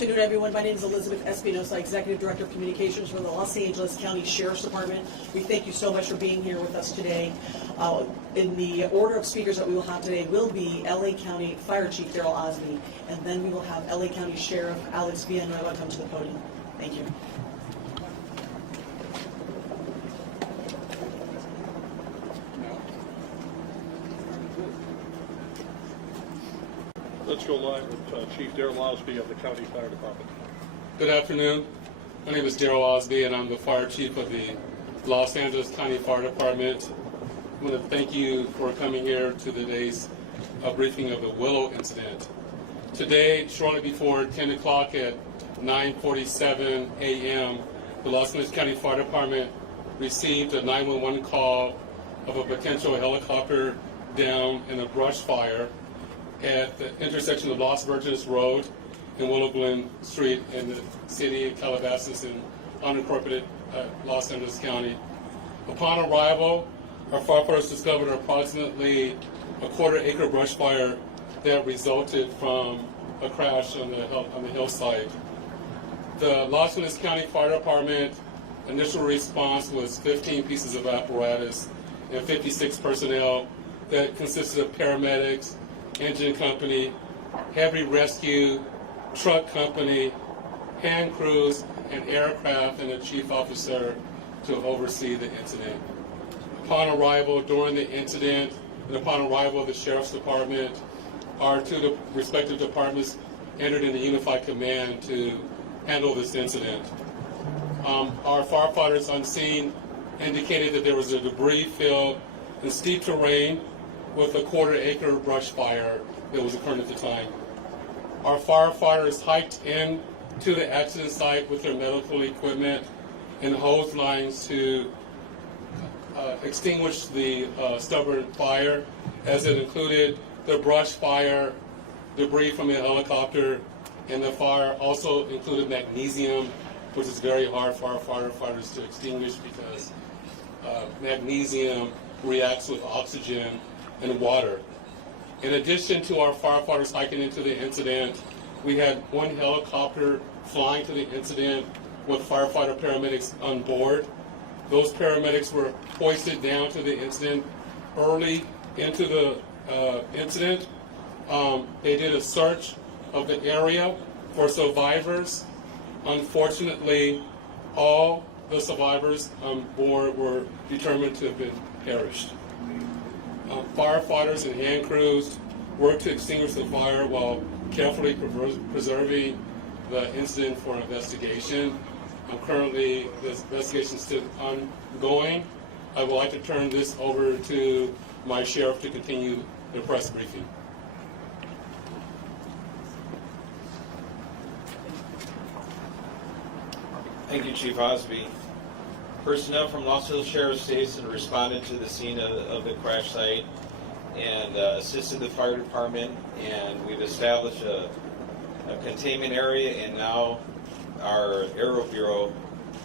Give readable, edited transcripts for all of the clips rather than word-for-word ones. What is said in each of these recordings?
Good afternoon, everyone. My name is Elizabeth Espinosa, Executive Director of Communications for the Los Angeles County Sheriff's Department. We thank you so much for being here with us today. In the order of speakers that we will have today will be LA County Fire Chief Darrell Osby, and then we will have LA County Sheriff Alex Villanueva come to the podium. Thank you. Let's go live with Chief Darrell Osby of the County Fire Department. Good afternoon. My name is Darrell Osby, and I'm the Fire Chief of the Los Angeles County Fire Department. I want to thank you for coming here to today's briefing of the Willow incident. Today, shortly before 10 o'clock at 9:47 a.m., the Los Angeles County Fire Department received a 911 call of a potential helicopter down in a brush fire at the intersection of Los Virgenes Road and Willow Glen Street in the city of Calabasas in unincorporated Los Angeles County. Upon arrival, our firefighters discovered approximately a quarter-acre brush fire that resulted from a crash on the hillside. The Los Angeles County Fire Department initial response was 15 pieces of apparatus and 56 personnel that consisted of paramedics, engine company, heavy rescue, truck company, hand crews, and aircraft, and a chief officer to oversee the incident. Upon arrival during the incident, and upon arrival of the Sheriff's Department, our two respective departments entered into unified command to handle this incident. Our firefighters on scene indicated that there was a debris field in steep terrain with a quarter-acre brush fire that was occurring at the time. Our firefighters hiked in to the accident site with their medical equipment and hose lines to extinguish the stubborn fire, as it included the brush fire, debris from a helicopter, and the fire also included magnesium, which is very hard for our firefighters to extinguish because magnesium reacts with oxygen and water. In addition to our firefighters hiking into the incident, we had one helicopter flying to the incident with firefighter paramedics on board. Those paramedics were hoisted down to the incident early into the incident. They did a search of the area for survivors. Unfortunately, all the survivors on board were determined to have been perished. Firefighters and hand crews worked to extinguish the fire while carefully preserving the incident for investigation. Currently, this investigation is still ongoing. I would like to turn this over to my sheriff to continue the press briefing. Thank you, Chief Osby. Personnel from Los Angeles Sheriff's Station responded to the scene of the crash site and assisted the fire department, and we've established a containment area, and now our Aero Bureau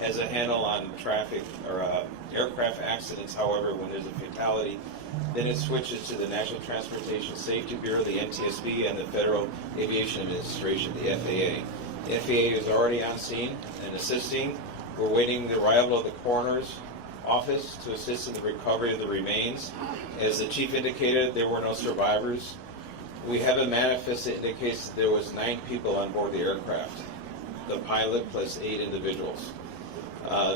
has a handle on traffic or aircraft accidents. However, when there's a fatality, then it switches to the National Transportation Safety Bureau, the NTSB, and the Federal Aviation Administration, the FAA. The FAA is already on scene and assisting. We're waiting the arrival of the coroner's office to assist in the recovery of the remains. As the chief indicated, there were no survivors. We have a manifest that indicates that there was 9 people on board the aircraft, the pilot plus 8 individuals.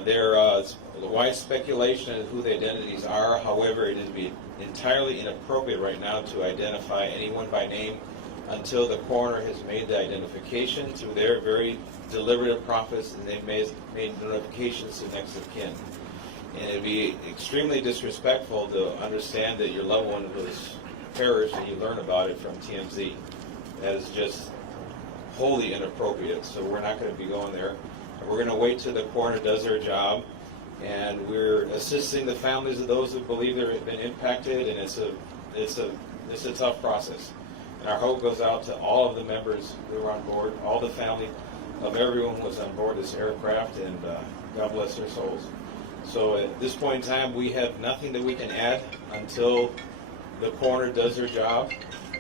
There is wide speculation of who the identities are. However, it would be entirely inappropriate right now to identify anyone by name until the coroner has made the identification through their very deliberative process, and they've made notifications to next of kin. And it would be extremely disrespectful to understand that your loved one was perished and you learn about it from TMZ. That is just wholly inappropriate, so we're not going to be going there. We're going to wait till the coroner does their job, and we're assisting the families of those who believe they've been impacted, and it's a tough process. And our hope goes out to all of the members who were on board, all the family of everyone who was on board this aircraft, and God bless their souls. So at this point in time, we have nothing that we can add until the coroner does their job,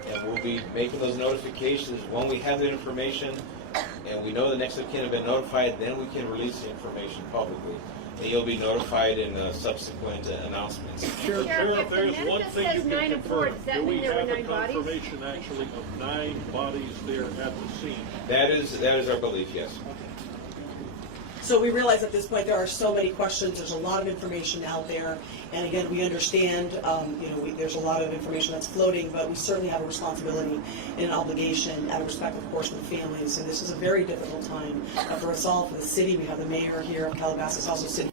and we'll be making those notifications when we have the information and we know the next of kin have been notified, then we can release the information publicly. And you'll be notified in subsequent announcements. Sheriff, if the there's one manifest thing says you 9 can and 4, confirm. does that Do we mean there were have a 9 bodies? confirmation actually of 9 bodies there at the scene? That is our belief, yes. So we realize at this point there are so many questions, there's a lot of information out there, and again, we understand, there's a lot of information that's floating, but we certainly have a responsibility and an obligation out of respect, of course, for the families, and this is a very difficult time for us all, for the city. We have the mayor here of Calabasas, also city.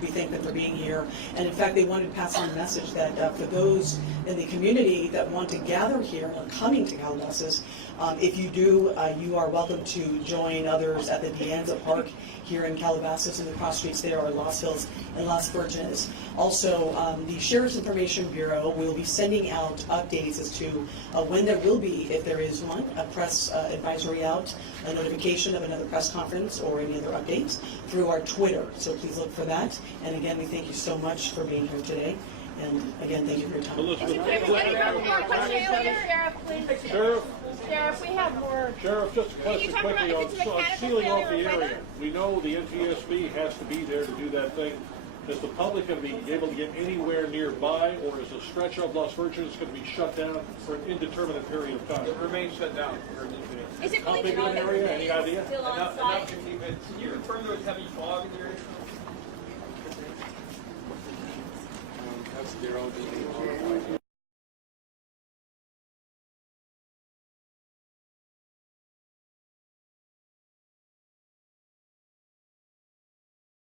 We thank them for being here, and in fact, they wanted to pass on a message that for those in the community that want to gather here or coming to Calabasas, if you do, you are welcome to join others at the Dianza Park here in Calabasas, and the cross streets there are Lost Hills and Las Virgenes. Also, the Sheriff's Information Bureau will be sending out updates as to when there will be, if there is one, a press advisory out, a notification of another press conference or any other updates through our Twitter. So please look for that. And again, we thank you so much for being here today. And again, thank you for your time. Elizabeth, Sheriff, please. Sheriff, we have more. Sheriff, just a question talk about quickly if on it's a mechanical sealing off failure the or area. weather? We know the NTSB has to be there to do that thing. Is the public going to be able to get anywhere nearby, or is a stretch of Las Virgenes going to be shut down for an indeterminate period of time? It remains shut down for an infinite. Is it How really big of true an that area? the Any city idea? is still on Enough site? to keep it. You refer to it as heavy fog in the area? That's their own meeting.